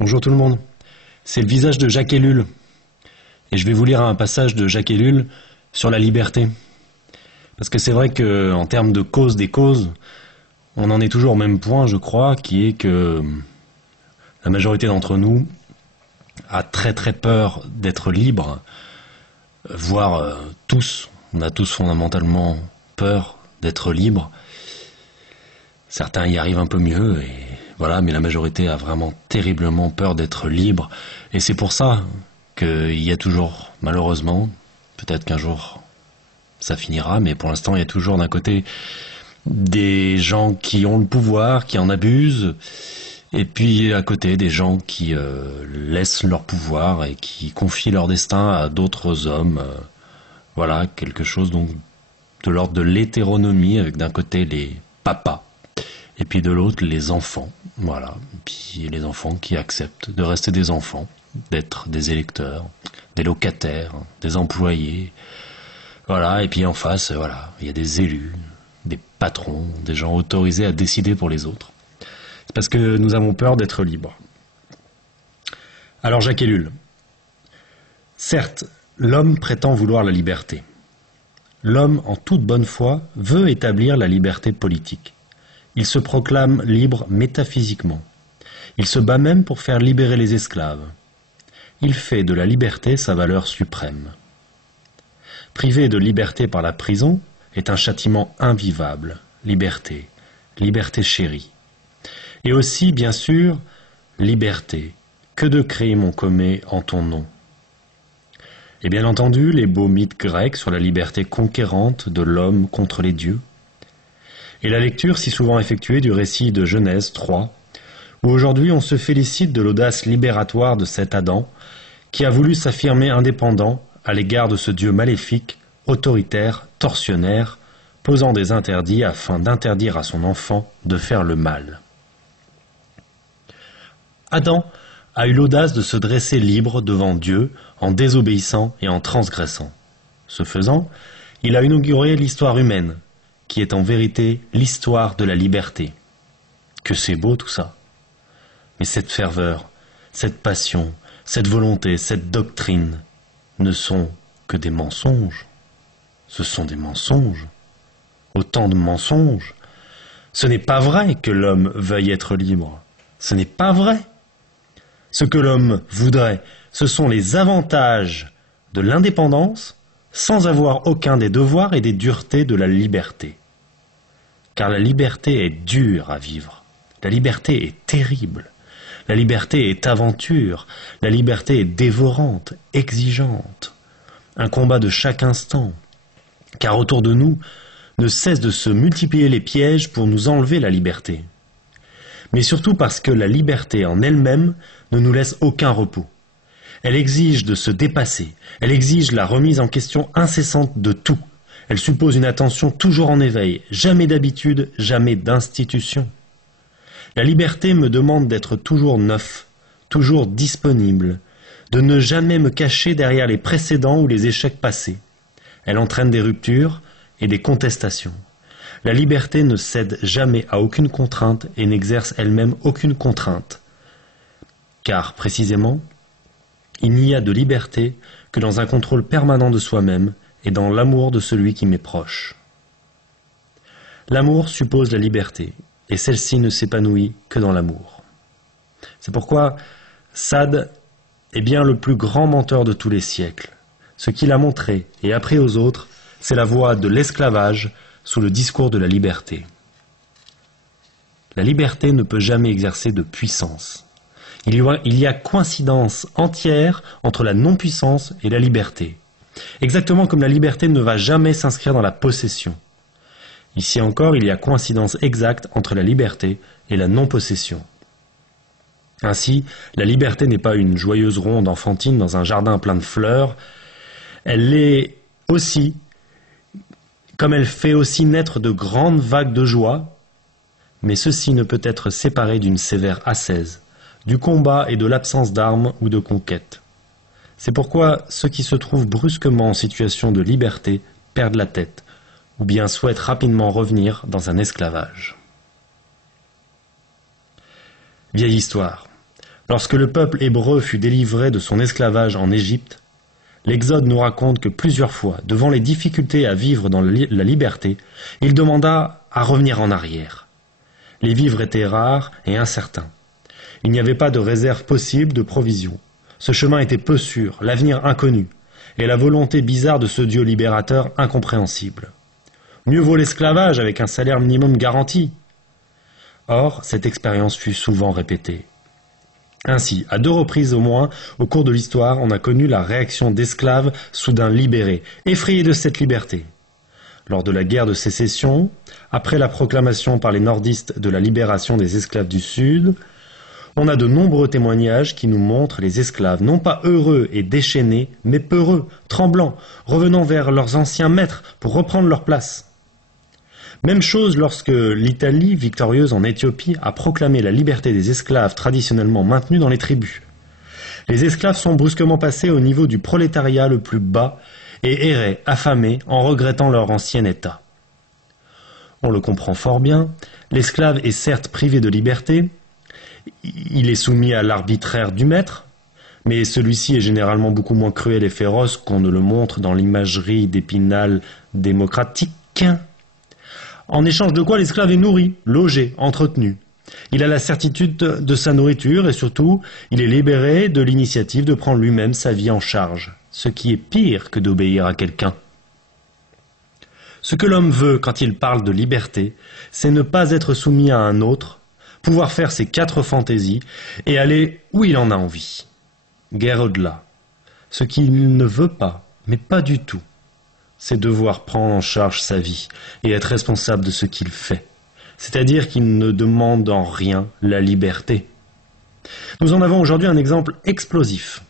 Bonjour tout le monde, c'est le visage de Jacques Ellul, et je vais vous lire un passage de Jacques Ellul sur la liberté. Parce que c'est vrai qu'en termes de cause des causes, on en est toujours au même point, je crois, qui est que la majorité d'entre nous a très très peur d'être libre, voire tous, on a tous fondamentalement peur d'être libre. Certains y arrivent un peu mieux, et voilà, mais la majorité a vraiment terriblement peur d'être libre. Et c'est pour ça qu'il y a toujours, malheureusement, peut-être qu'un jour ça finira, mais pour l'instant il y a toujours d'un côté des gens qui ont le pouvoir, qui en abusent, et puis à côté des gens qui laissent leur pouvoir et qui confient leur destin à d'autres hommes. Voilà, quelque chose donc de l'ordre de l'hétéronomie, avec d'un côté les papas, et puis de l'autre les enfants, voilà, et puis les enfants qui acceptent de rester des enfants, d'être des électeurs, des locataires, des employés, voilà, et puis en face, voilà, il y a des élus, des patrons, des gens autorisés à décider pour les autres. C'est parce que nous avons peur d'être libres. Alors Jacques Ellul, certes, l'homme prétend vouloir la liberté. L'homme, en toute bonne foi, veut établir la liberté politique. Il se proclame libre métaphysiquement. Il se bat même pour faire libérer les esclaves. Il fait de la liberté sa valeur suprême. Priver de liberté par la prison est un châtiment invivable. Liberté, liberté chérie. Et aussi, bien sûr, liberté. Que de crimes on commet en ton nom. Et bien entendu, les beaux mythes grecs sur la liberté conquérante de l'homme contre les dieux. Et la lecture si souvent effectuée du récit de Genèse 3, où aujourd'hui on se félicite de l'audace libératoire de cet Adam, qui a voulu s'affirmer indépendant à l'égard de ce Dieu maléfique, autoritaire, tortionnaire, posant des interdits afin d'interdire à son enfant de faire le mal. Adam a eu l'audace de se dresser libre devant Dieu en désobéissant et en transgressant. Ce faisant, il a inauguré l'histoire humaine, qui est en vérité l'histoire de la liberté. Que c'est beau tout ça. Mais cette ferveur, cette passion, cette volonté, cette doctrine ne sont que des mensonges. Ce sont des mensonges. Autant de mensonges. Ce n'est pas vrai que l'homme veuille être libre. Ce n'est pas vrai. Ce que l'homme voudrait, ce sont les avantages de l'indépendance sans avoir aucun des devoirs et des duretés de la liberté. Car la liberté est dure à vivre. La liberté est terrible. La liberté est aventure. La liberté est dévorante, exigeante. Un combat de chaque instant. Car autour de nous ne cessent de se multiplier les pièges pour nous enlever la liberté. Mais surtout parce que la liberté en elle-même ne nous laisse aucun repos. Elle exige de se dépasser, elle exige la remise en question incessante de tout. Elle suppose une attention toujours en éveil, jamais d'habitude, jamais d'institution. La liberté me demande d'être toujours neuf, toujours disponible, de ne jamais me cacher derrière les précédents ou les échecs passés. Elle entraîne des ruptures et des contestations. La liberté ne cède jamais à aucune contrainte et n'exerce elle-même aucune contrainte. Car, précisément, il n'y a de liberté que dans un contrôle permanent de soi-même et dans l'amour de celui qui m'est proche. L'amour suppose la liberté, et celle-ci ne s'épanouit que dans l'amour. C'est pourquoi Sade est bien le plus grand menteur de tous les siècles. Ce qu'il a montré et appris aux autres, c'est la voie de l'esclavage sous le discours de la liberté. La liberté ne peut jamais exercer de puissance. Il y a coïncidence entière entre la non-puissance et la liberté. Exactement comme la liberté ne va jamais s'inscrire dans la possession. Ici encore, il y a coïncidence exacte entre la liberté et la non-possession. Ainsi, la liberté n'est pas une joyeuse ronde enfantine dans un jardin plein de fleurs. Elle l'est aussi, comme elle fait aussi naître de grandes vagues de joie, mais ceci ne peut être séparé d'une sévère ascèse, du combat et de l'absence d'armes ou de conquête. C'est pourquoi ceux qui se trouvent brusquement en situation de liberté perdent la tête, ou bien souhaitent rapidement revenir dans un esclavage. Vieille histoire. Lorsque le peuple hébreu fut délivré de son esclavage en Égypte, l'Exode nous raconte que plusieurs fois, devant les difficultés à vivre dans la liberté, il demanda à revenir en arrière. Les vivres étaient rares et incertains. Il n'y avait pas de réserve possible de provisions. Ce chemin était peu sûr, l'avenir inconnu, et la volonté bizarre de ce Dieu libérateur incompréhensible. Mieux vaut l'esclavage avec un salaire minimum garanti. Or, cette expérience fut souvent répétée. Ainsi, à 2 reprises au moins, au cours de l'histoire, on a connu la réaction d'esclaves soudain libérés, effrayés de cette liberté. Lors de la guerre de sécession, après la proclamation par les nordistes de la libération des esclaves du Sud, on a de nombreux témoignages qui nous montrent les esclaves, non pas heureux et déchaînés, mais peureux, tremblants, revenant vers leurs anciens maîtres pour reprendre leur place. Même chose lorsque l'Italie, victorieuse en Éthiopie, a proclamé la liberté des esclaves traditionnellement maintenus dans les tribus. Les esclaves sont brusquement passés au niveau du prolétariat le plus bas et erraient, affamés, en regrettant leur ancien état. On le comprend fort bien, l'esclave est certes privé de liberté, il est soumis à l'arbitraire du maître, mais celui-ci est généralement beaucoup moins cruel et féroce qu'on ne le montre dans l'imagerie d'Épinal démocratique. En échange de quoi l'esclave est nourri, logé, entretenu. Il a la certitude de sa nourriture et surtout, il est libéré de l'initiative de prendre lui-même sa vie en charge, ce qui est pire que d'obéir à quelqu'un. Ce que l'homme veut quand il parle de liberté, c'est ne pas être soumis à un autre, pouvoir faire ses 4 fantaisies et aller où il en a envie. Guère au-delà. Ce qu'il ne veut pas, mais pas du tout, c'est devoir prendre en charge sa vie et être responsable de ce qu'il fait. C'est-à-dire qu'il ne demande en rien la liberté. Nous en avons aujourd'hui un exemple explosif.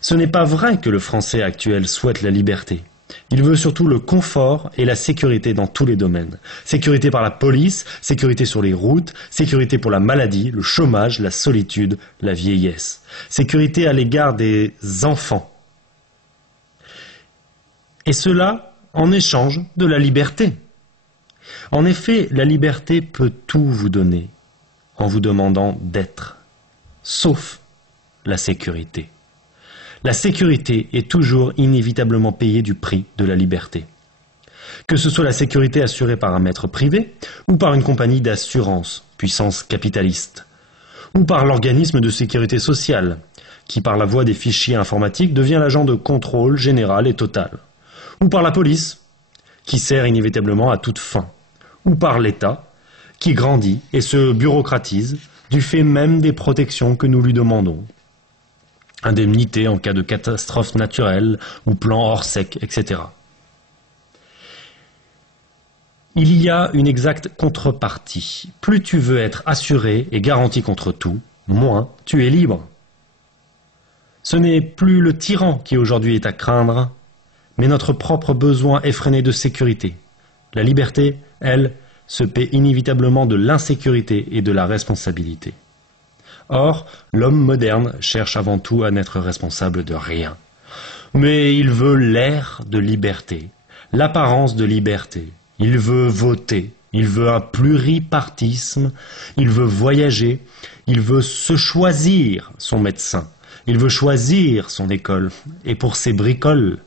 Ce n'est pas vrai que le Français actuel souhaite la liberté. Il veut surtout le confort et la sécurité dans tous les domaines. Sécurité par la police, sécurité sur les routes, sécurité pour la maladie, le chômage, la solitude, la vieillesse. Sécurité à l'égard des enfants. Et cela en échange de la liberté. En effet, la liberté peut tout vous donner en vous demandant d'être, sauf la sécurité. La sécurité est toujours inévitablement payée du prix de la liberté. Que ce soit la sécurité assurée par un maître privé ou par une compagnie d'assurance, puissance capitaliste, ou par l'organisme de sécurité sociale, qui par la voie des fichiers informatiques devient l'agent de contrôle général et total, ou par la police, qui sert inévitablement à toute fin, ou par l'État, qui grandit et se bureaucratise du fait même des protections que nous lui demandons. Indemnité en cas de catastrophe naturelle ou plan hors sec, etc. Il y a une exacte contrepartie. Plus tu veux être assuré et garanti contre tout, moins tu es libre. Ce n'est plus le tyran qui aujourd'hui est à craindre, mais notre propre besoin effréné de sécurité. La liberté, elle, se paie inévitablement de l'insécurité et de la responsabilité. Or, l'homme moderne cherche avant tout à n'être responsable de rien. Mais il veut l'air de liberté, l'apparence de liberté. Il veut voter, il veut un pluripartisme, il veut voyager, il veut se choisir son médecin, il veut choisir son école. Et pour ces bricoles,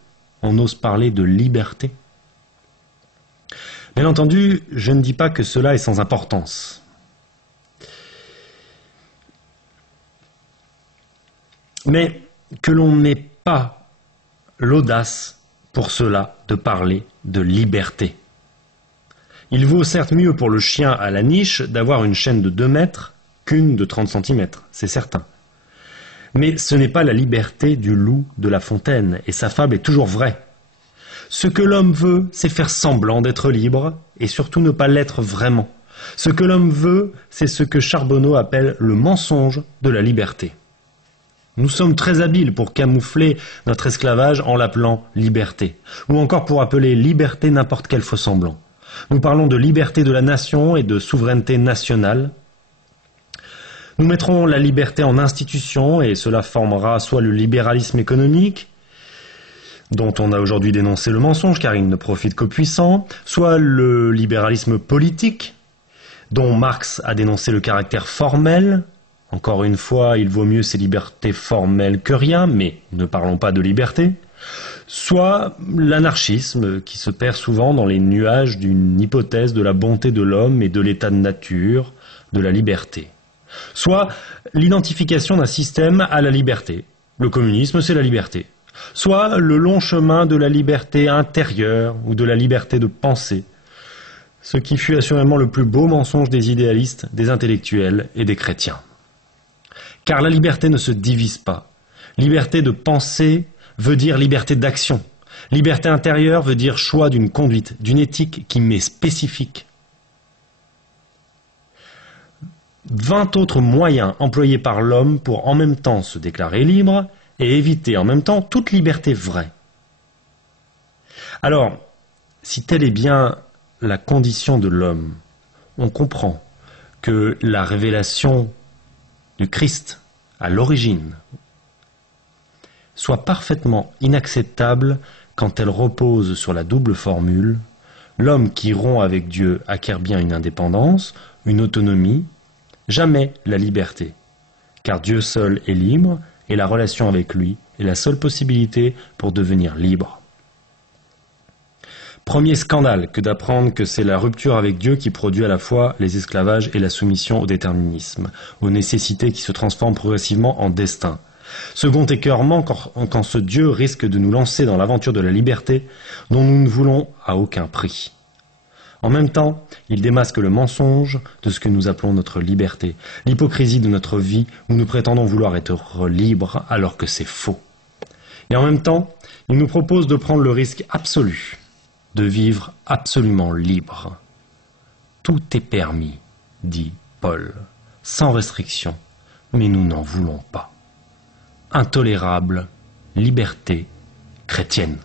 on ose parler de liberté. Bien entendu, je ne dis pas que cela est sans importance. Mais que l'on n'ait pas l'audace pour cela de parler de liberté. Il vaut certes mieux pour le chien à la niche d'avoir une chaîne de 2 mètres qu'une de 30 cm, c'est certain. Mais ce n'est pas la liberté du loup de La Fontaine, et sa fable est toujours vraie. Ce que l'homme veut, c'est faire semblant d'être libre, et surtout ne pas l'être vraiment. Ce que l'homme veut, c'est ce que Charbonneau appelle le mensonge de la liberté. Nous sommes très habiles pour camoufler notre esclavage en l'appelant liberté, ou encore pour appeler liberté n'importe quel faux semblant. Nous parlons de liberté de la nation et de souveraineté nationale. Nous mettrons la liberté en institution et cela formera soit le libéralisme économique, dont on a aujourd'hui dénoncé le mensonge car il ne profite qu'aux puissants, soit le libéralisme politique, dont Marx a dénoncé le caractère formel, Encore une fois, il vaut mieux ces libertés formelles que rien, mais ne parlons pas de liberté. Soit l'anarchisme qui se perd souvent dans les nuages d'une hypothèse de la bonté de l'homme et de l'état de nature, de la liberté. Soit l'identification d'un système à la liberté. Le communisme, c'est la liberté. Soit le long chemin de la liberté intérieure ou de la liberté de penser, ce qui fut assurément le plus beau mensonge des idéalistes, des intellectuels et des chrétiens. Car la liberté ne se divise pas. Liberté de penser veut dire liberté d'action. Liberté intérieure veut dire choix d'une conduite, d'une éthique qui m'est spécifique. 20 autres moyens employés par l'homme pour en même temps se déclarer libre et éviter en même temps toute liberté vraie. Alors, si telle est bien la condition de l'homme, on comprend que la révélation du Christ à l'origine soit parfaitement inacceptable quand elle repose sur la double formule « l'homme qui rompt avec Dieu acquiert bien une indépendance, une autonomie, jamais la liberté, car Dieu seul est libre et la relation avec lui est la seule possibilité pour devenir libre. » Premier scandale que d'apprendre que c'est la rupture avec Dieu qui produit à la fois les esclavages et la soumission au déterminisme, aux nécessités qui se transforment progressivement en destin. Second écœurement quand ce Dieu risque de nous lancer dans l'aventure de la liberté dont nous ne voulons à aucun prix. En même temps, il démasque le mensonge de ce que nous appelons notre liberté, l'hypocrisie de notre vie où nous prétendons vouloir être libres alors que c'est faux. Et en même temps, il nous propose de prendre le risque absolu de vivre absolument libre. Tout est permis, dit Paul, sans restriction, mais nous n'en voulons pas. Intolérable liberté chrétienne.